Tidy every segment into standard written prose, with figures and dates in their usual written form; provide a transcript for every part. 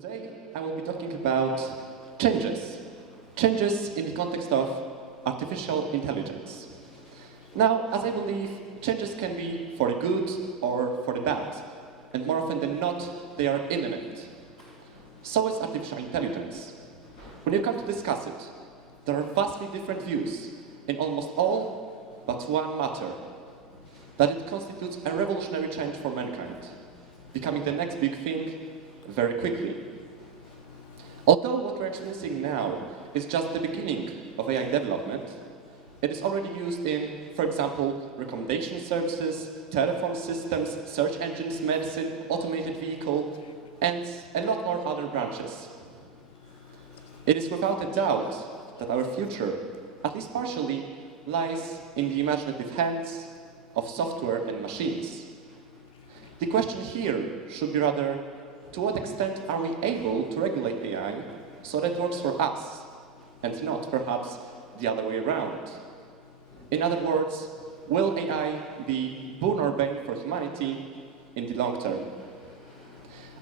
Today, I will be talking about changes. Changes in the context of artificial intelligence. Now, as I believe, changes can be for the good or for the bad, and more often than not, they are imminent. So is artificial intelligence. When you come to discuss it, there are vastly different views in almost all but one matter, that it constitutes a revolutionary change for mankind, becoming the next big thing very quickly. Although what we're experiencing now is just the beginning of AI development, it is already used in, for example, recommendation services, telephone systems, search engines, medicine, automated vehicle, and a lot more other branches. It is without a doubt that our future, at least partially, lies in the imaginative hands of software and machines. The question here should be rather, to what extent are we able to regulate AI so that it works for us, and not perhaps the other way around? In other words, will AI be boon or bane for humanity in the long term?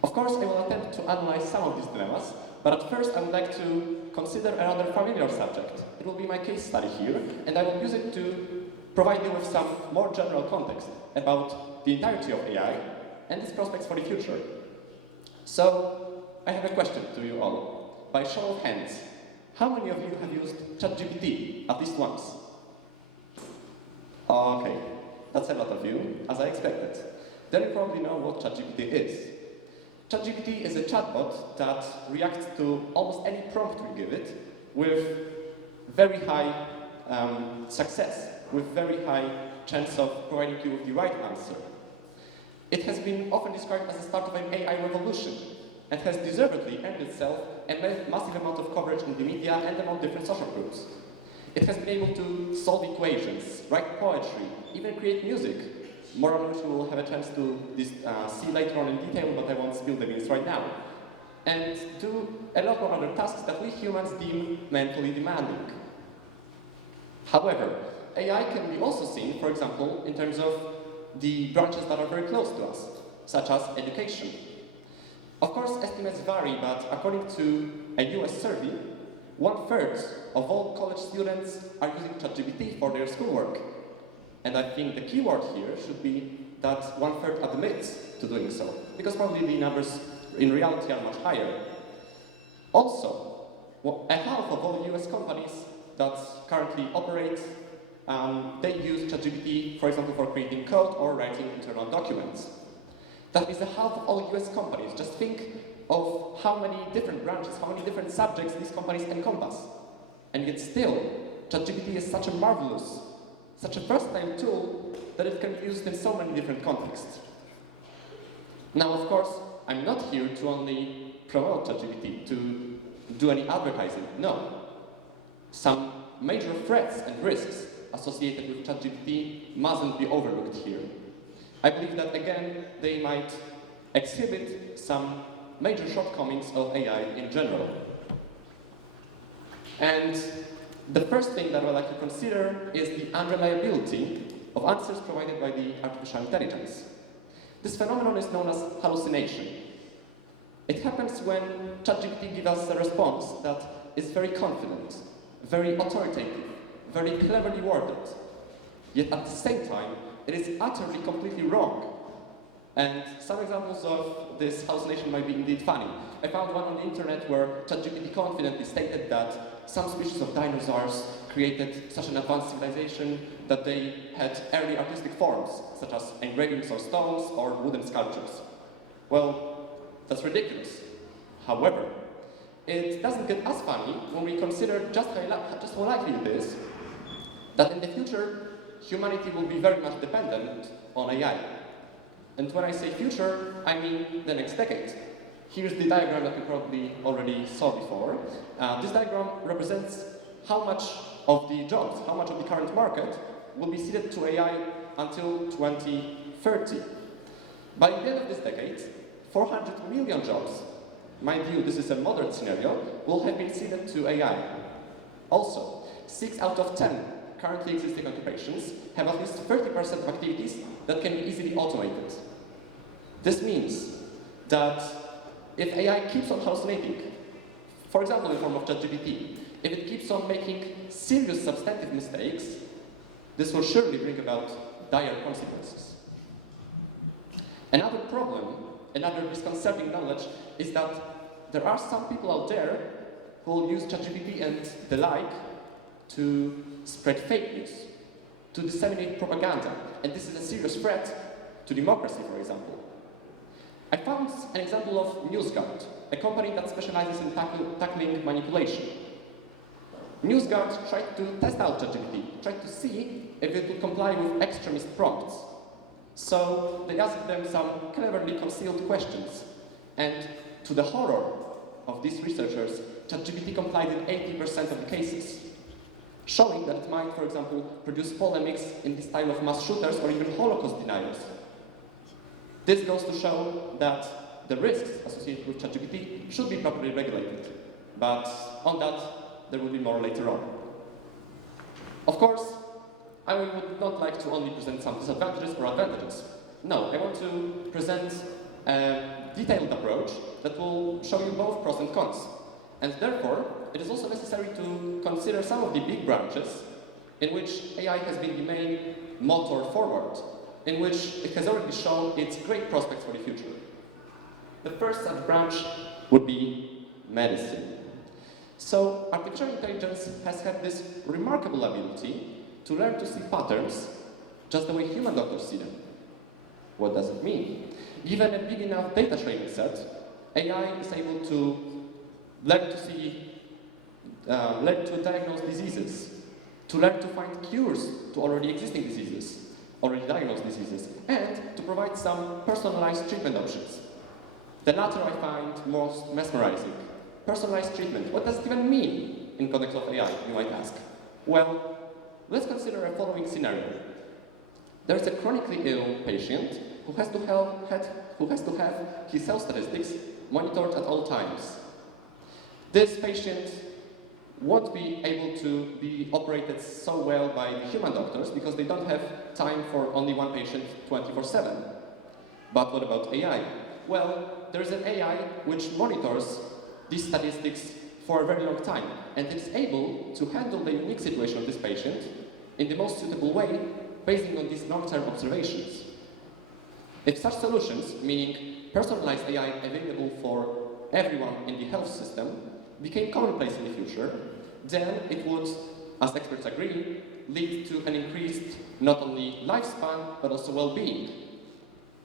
Of course, I will attempt to analyze some of these dilemmas, but at first I would like to consider a rather familiar subject. It will be my case study here, and I will use it to provide you with some more general context about the entirety of AI and its prospects for the future. So, I have a question to you all. By show of hands, how many of you have used ChatGPT at least once? Okay, that's a lot of you, as I expected. Then you probably know what ChatGPT is. ChatGPT is a chatbot that reacts to almost any prompt we give it with very high success, with very high chance of providing you with the right answer. It has been often described as the start of an AI revolution and has deservedly earned itself a massive amount of coverage in the media and among different social groups. It has been able to solve equations, write poetry, even create music, more on which we will have a chance to see later on in detail, but I won't spill the beans right now, and do a lot more other tasks that we humans deem mentally demanding. However, AI can be also seen, for example, in terms of the branches that are very close to us, such as education. Of course, estimates vary, but according to a US survey, 1/3 of all college students are using ChatGPT for their schoolwork. And I think the key word here should be that 1/3 admits to doing so, because probably the numbers in reality are much higher. Also, a half of all US companies that currently operate they use ChatGPT, for example, for creating code or writing internal documents. That is a half of all US companies. Just think of how many different branches, how many different subjects these companies encompass. And yet still, ChatGPT is such a marvelous, such a versatile tool that it can be used in so many different contexts. Now, of course, I'm not here to only promote ChatGPT, to do any advertising. No. Some major threats and risks associated with ChatGPT mustn't be overlooked here. I believe that, again, they might exhibit some major shortcomings of AI in general. And the first thing that I would like to consider is the unreliability of answers provided by the artificial intelligence. This phenomenon is known as hallucination. It happens when ChatGPT gives us a response that is very confident, very authoritative, very cleverly worded, yet at the same time, it is utterly, completely wrong. And some examples of this hallucination might be indeed funny. I found one on the internet where ChatGPT confidently stated that some species of dinosaurs created such an advanced civilization that they had early artistic forms, such as engravings on stones or wooden sculptures. Well, that's ridiculous. However, it doesn't get as funny when we consider just how likely it is that in the future, humanity will be very much dependent on AI. And when I say future, I mean the next decade. Here's the diagram that you probably already saw before. This diagram represents how much of the jobs, how much of the current market will be ceded to AI until 2030. By the end of this decade, 400 million jobs, mind you, this is a moderate scenario, will have been ceded to AI. Also, 6 out of 10 currently existing occupations have at least 30% of activities that can be easily automated. This means that If AI keeps on hallucinating, for example in the form of ChatGPT, if it keeps on making serious substantive mistakes, this will surely bring about dire consequences. Another problem, another disconcerting knowledge, is that there are some people out there who will use ChatGPT and the like to spread fake news, to disseminate propaganda, and this is a serious threat to democracy, for example. I found an example of NewsGuard, a company that specializes in tackling manipulation. NewsGuard tried to test out ChatGPT, tried to see if it would comply with extremist prompts. So they asked them some cleverly concealed questions, and to the horror of these researchers, ChatGPT complied in 80% of the cases, showing that it might, for example, produce polemics in the style of mass shooters or even Holocaust deniers. This goes to show that the risks associated with ChatGPT should be properly regulated, but on that there will be more later on. Of course, I would not like to only present some disadvantages or advantages. No, I want to present a detailed approach that will show you both pros and cons. And therefore, it is also necessary to consider some of the big branches in which AI has been the main motor forward, in which it has already shown its great prospects for the future. The first such branch would be medicine. So, artificial intelligence has had this remarkable ability to learn to see patterns just the way human doctors see them. What does it mean? Given a big enough data training set, AI is able to learn to see, learn to diagnose diseases, to learn to find cures to already existing diseases, already diagnosed diseases, and to provide some personalized treatment options. The latter I find most mesmerizing. Personalized treatment, what does it even mean in context of AI, you might ask? Well, let's consider a following scenario. There is a chronically ill patient who has to have his health statistics monitored at all times. This patient won't be able to be operated so well by the human doctors because they don't have time for only one patient 24/7. But what about AI? Well, there's an AI which monitors these statistics for a very long time, and it's able to handle the unique situation of this patient in the most suitable way, based on these long-term observations. If such solutions, meaning personalized AI available for everyone in the health system, became commonplace in the future, then it would, as experts agree, lead to an increased not only lifespan, but also well-being.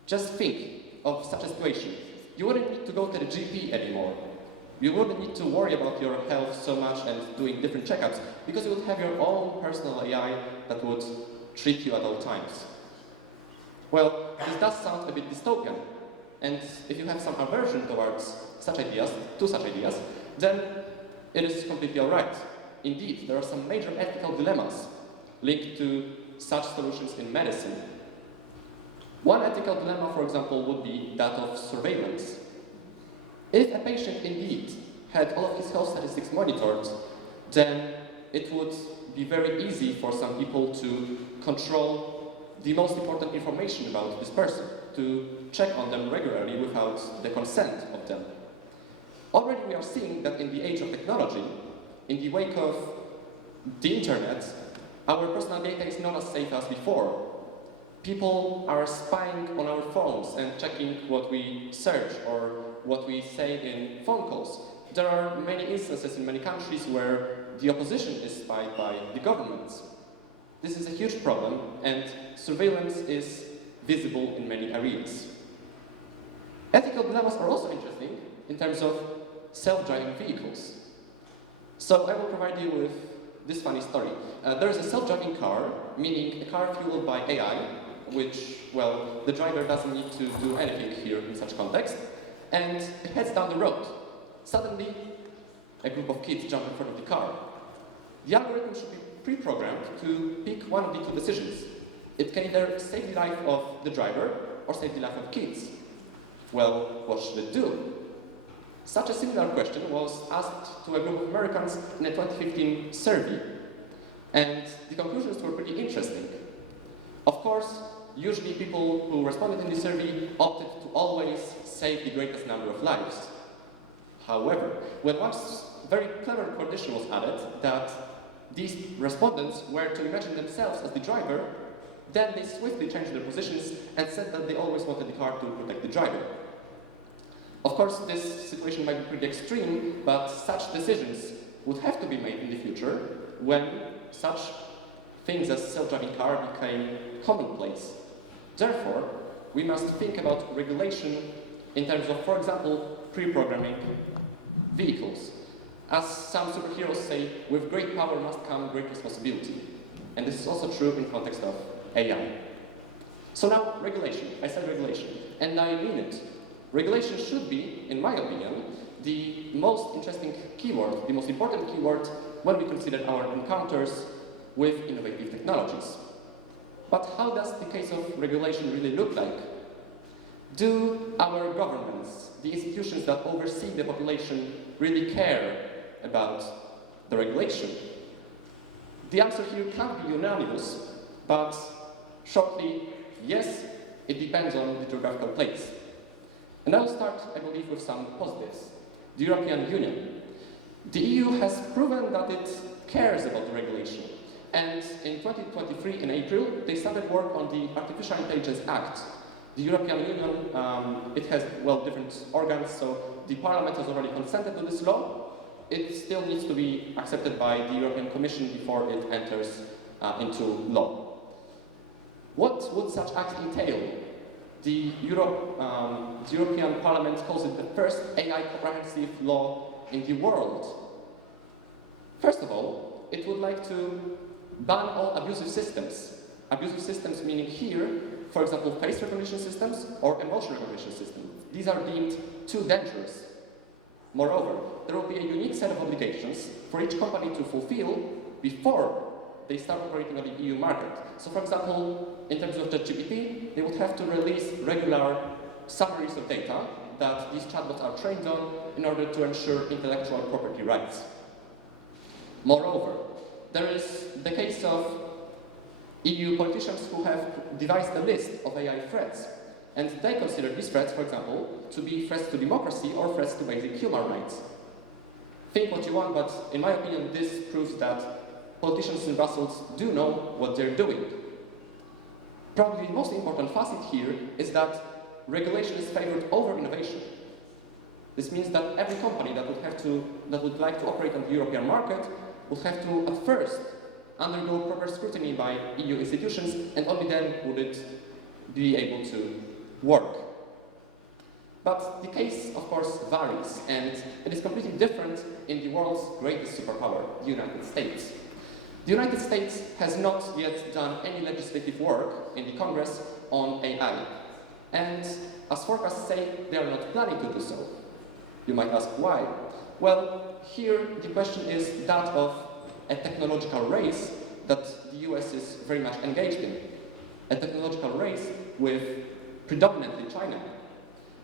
Just think of such a situation. You wouldn't need to go to the GP anymore. You wouldn't need to worry about your health so much and doing different checkups, because you would have your own personal AI that would treat you at all times. Well, this does sound a bit dystopian, and if you have some aversion towards such ideas, then it is completely alright. Indeed, there are some major ethical dilemmas linked to such solutions in medicine. One ethical dilemma, for example, would be that of surveillance. If a patient indeed had all of his health statistics monitored, then it would be very easy for some people to control the most important information about this person, to check on them regularly without the consent of them. Already we are seeing that in the age of technology, in the wake of the internet, our personal data is not as safe as before. People are spying on our phones and checking what we search or what we say in phone calls. There are many instances in many countries where the opposition is spied by the governments. This is a huge problem, and surveillance is visible in many areas. Ethical dilemmas are also interesting in terms of self-driving vehicles. So I will provide you with this funny story. There is a self-driving car, meaning a car fueled by AI, which, well, the driver doesn't need to do anything here in such context, and it heads down the road. Suddenly, a group of kids jump in front of the car. The algorithm should be pre-programmed to pick one of the two decisions. It can either save the life of the driver or save the life of kids. Well, what should it do? Such a similar question was asked to a group of Americans in a 2015 survey, and the conclusions were pretty interesting. Of course, usually people who responded in the survey opted to always save the greatest number of lives, However, when one very clever condition was added that these respondents were to imagine themselves as the driver, then they swiftly changed their positions and said that they always wanted the car to protect the driver. Of course, this situation might be pretty extreme, but such decisions would have to be made in the future when such things as self-driving car became commonplace. Therefore, we must think about regulation in terms of, for example, pre-programming vehicles. As some superheroes say, with great power must come great responsibility. And this is also true in context of AI. So now, regulation. I said regulation, and I mean it. Regulation should be, in my opinion, the most interesting keyword, the most important keyword when we consider our encounters with innovative technologies. But how does the case of regulation really look like? Do our governments, the institutions that oversee the population, really care about the regulation? The answer here can't be unanimous, but shortly, yes, it depends on the geographical place. And I'll start, I believe, with some positives. The European Union. The EU has proven that it cares about the regulation. And in 2023, in April, they started work on the Artificial Intelligence Act. The European Union, it has, well, different organs, so the Parliament has already consented to this law. It still needs to be accepted by the European Commission before it enters into law. What would such act entail? The European Parliament calls it the first AI comprehensive law in the world. First of all, it would like to ban all abusive systems. Abusive systems meaning here, for example, face recognition systems or emotion recognition systems. These are deemed too dangerous. Moreover, there will be a unique set of obligations for each company to fulfill before they start operating on the EU market. So for example, in terms of ChatGPT, they would have to release regular summaries of data that these chatbots are trained on in order to ensure intellectual property rights. Moreover, there is the case of EU politicians who have devised a list of AI threats, and they consider these threats, for example, to be threats to democracy or threats to basic human rights. Think what you want, but in my opinion, this proves that politicians in Brussels do know what they're doing. Probably the most important facet here is that regulation is favored over innovation. This means that every company that would like to operate on the European market would have to, at first, undergo proper scrutiny by EU institutions, and only then would it be able to work. But the case, of course, varies, and it is completely different in the world's greatest superpower, the United States. The United States has not yet done any legislative work in the Congress on AI. And as forecasts say, they are not planning to do so. You might ask why. Well, here the question is that of a technological race that the US is very much engaged in. A technological race with predominantly China.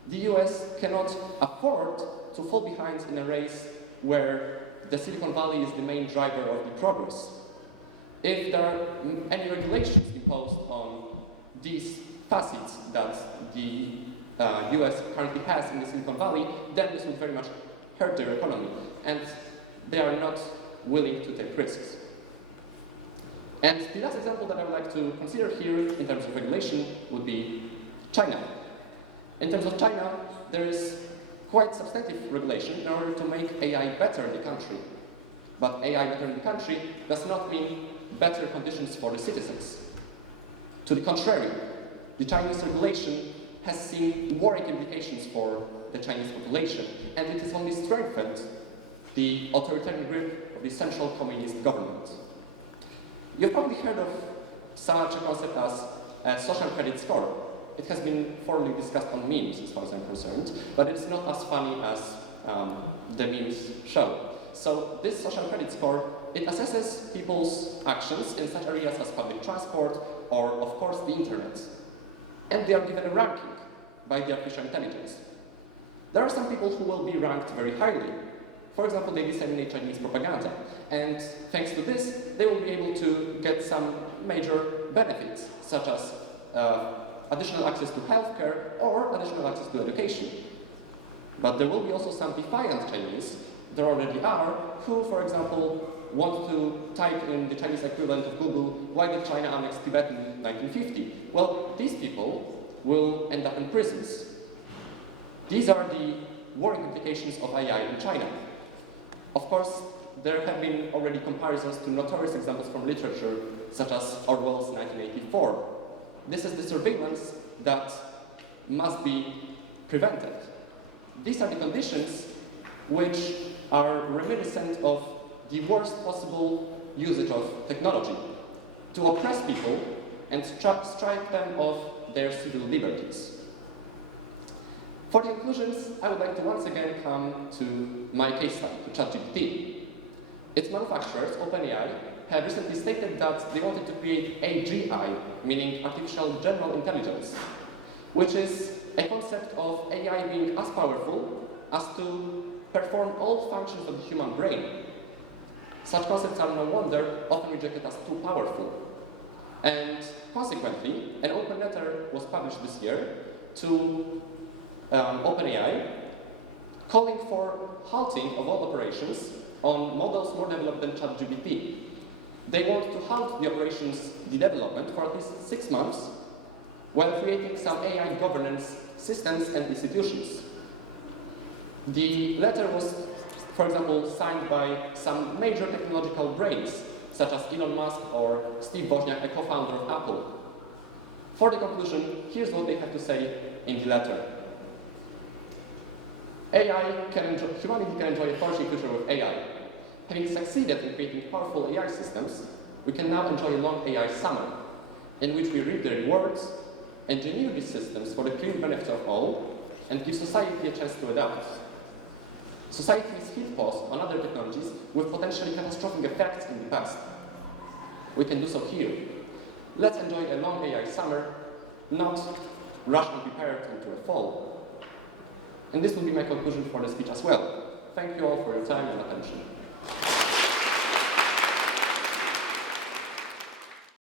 The US cannot afford to fall behind in a race where the Silicon Valley is the main driver of the progress. If there are any regulations imposed on these facets that the US currently has in the Silicon Valley, then this would very much hurt their economy, and they are not willing to take risks. And the last example that I would like to consider here in terms of regulation would be China. In terms of China, there is quite substantive regulation in order to make AI better in the country. But AI better in the country does not mean better conditions for the citizens. To the contrary, the Chinese regulation has seen worrying implications for the Chinese population, and it has only strengthened the authoritarian grip of the central communist government. You've probably heard of such a concept as a social credit score. It has been formally discussed on memes, as far as I'm concerned, but it's not as funny as the memes show. So this social credit score, it assesses people's actions in such areas as public transport or, of course, the internet. And they are given a ranking by the artificial intelligence. There are some people who will be ranked very highly. For example, they disseminate Chinese propaganda. And thanks to this, they will be able to get some major benefits, such as additional access to healthcare or additional access to education. But there will be also some defiant Chinese, there already are, who, for example, want to type in the Chinese equivalent of Google, why did China annex Tibet in 1950? Well, these people will end up in prisons. These are the worrying implications of AI in China. Of course, there have been already comparisons to notorious examples from literature, such as Orwell's 1984. This is the surveillance that must be prevented. These are the conditions which are reminiscent of the worst possible usage of technology to oppress people and strip them of their civil liberties. For the conclusions, I would like to once again come to my case study, to ChatGPT. Its manufacturers, OpenAI, have recently stated that they wanted to create AGI, meaning Artificial General Intelligence, which is a concept of AI being as powerful as to perform all functions of the human brain. Such concepts are no wonder often rejected as too powerful. And consequently, an open letter was published this year to OpenAI, calling for halting of all operations on models more developed than ChatGPT. They want to halt the operations, the development, for at least 6 months, while creating some AI governance systems and institutions. The letter was, for example, signed by some major technological brains, such as Elon Musk or Steve Wozniak, a co-founder of Apple. For the conclusion, here's what they have to say in the letter. Humanity can enjoy a flourishing future with AI. Having succeeded in creating powerful AI systems, we can now enjoy a long AI summer, in which we reap the rewards, engineer these systems for the clear benefit of all, and give society a chance to adapt. Society is hit pause on other technologies with potentially catastrophic effects in the past. We can do so here. Let's enjoy a long AI summer, not rush unprepared into a fall. And this will be my conclusion for the speech as well. Thank you all for your time and attention.